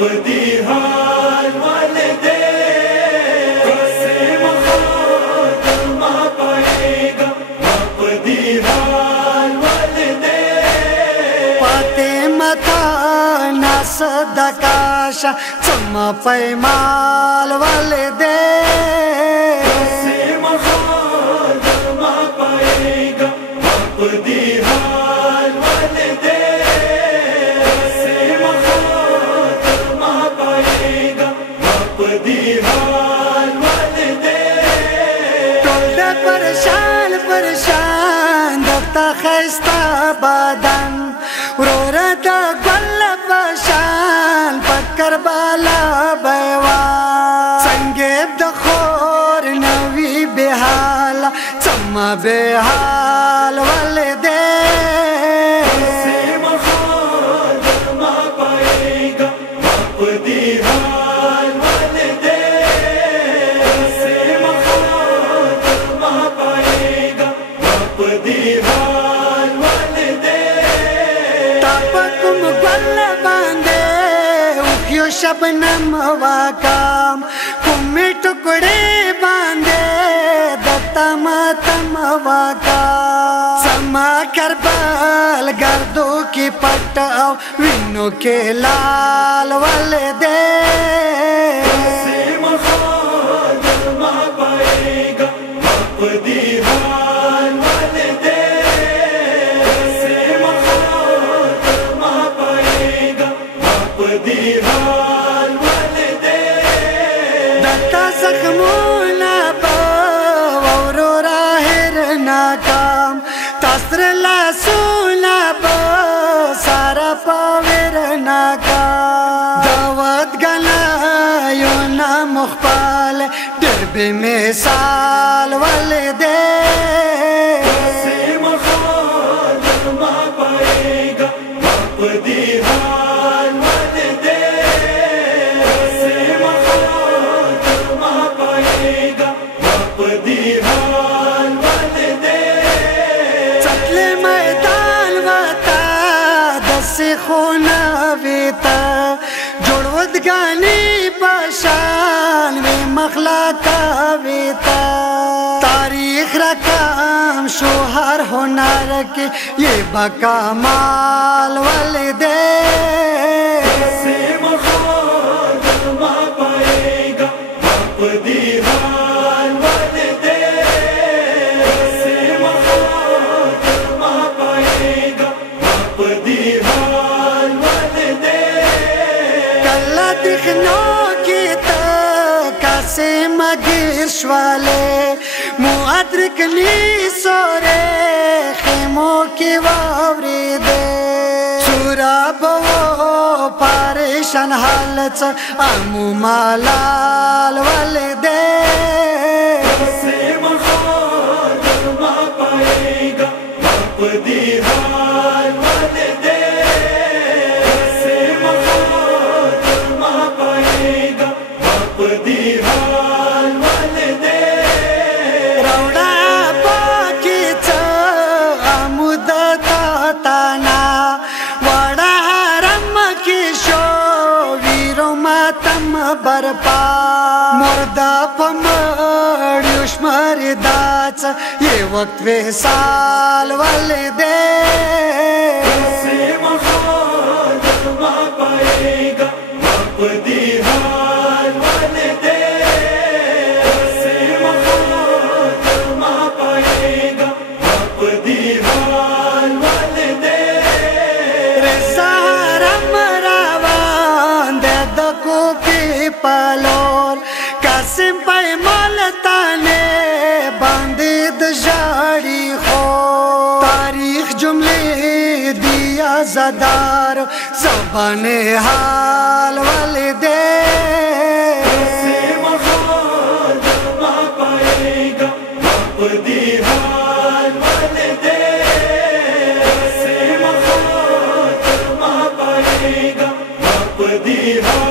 दी हाल वालिदे कसम खातमा पाएगा बाप दी हाल वालिदे पाते मथा ना सदकाशा चमा पैमाल वालिदे कसम खातमा पाएगा बाप दी हाल वालिदे परेशान परेशान दत्ता खैस्ता बादन रोरत गल पशान पक्कर बाला बैवा संगेब दखोर नवी बेहाल चम्मा बेहाल वाले दे पाएगा बाप दी हाल वालिदे दी हाल वालिदे तापकुम गल बांधे उठियो शबनम वाकाम कुम्मे टुकड़े बांधे दत्ता मातम वाकाम समा करबल गर्दों की पटाओ विनो के लाल वालिदे पाएगा बाप दी हाल वालिदे पाएगा बाप दी हाल वालिदे दत्ता जख्मोला बावरो राहिर नाकाम तस्र लासूला बा सारा पावर नाकाम दावत गलायो ना मुखपाल डरबे में साल वालिदे पाएगा बाप दी हाल वालिदे पाएगा बाप दी हाल वालिदे चकले मैदान वाता दसे खोना वेता जोड़वत गानी पाशान में मखला का वेता तारीख रकाम शोहर होनार के ये बकामाल वालिदे पाएगा बाप दी हाल वालिदे पाएगा बाप दी हाल वालिदे कल्ला दिखनो की कासे मगिर्श वाले मुआद्रिक नी सोरे खेमों की वावरी दे चूरा बो परेशान हालच आमू मालाल वालिदे पाएगा बाप दी हाल वालिदे पाएगा बाप दी हाल वालिदे रौड़ा बाकी आमुदता ताना वड़ा रम की शो वीरो मातम बरपा मुर्दा पमर दाच ये वक्त वे साल वालिदे पाएगा बाप दी हाल वालिदे पाएगा बाप दी हाल वालिदे रेसारम रावान दे दको की पालोर कासिम पैमाल ताने बांधे दजाड़ी हो तारीख जुमले दिया जदार ज़बाने हाल वालिदे पाएगा बाप दी हाल वालिदे पाएगा बाप दी हाल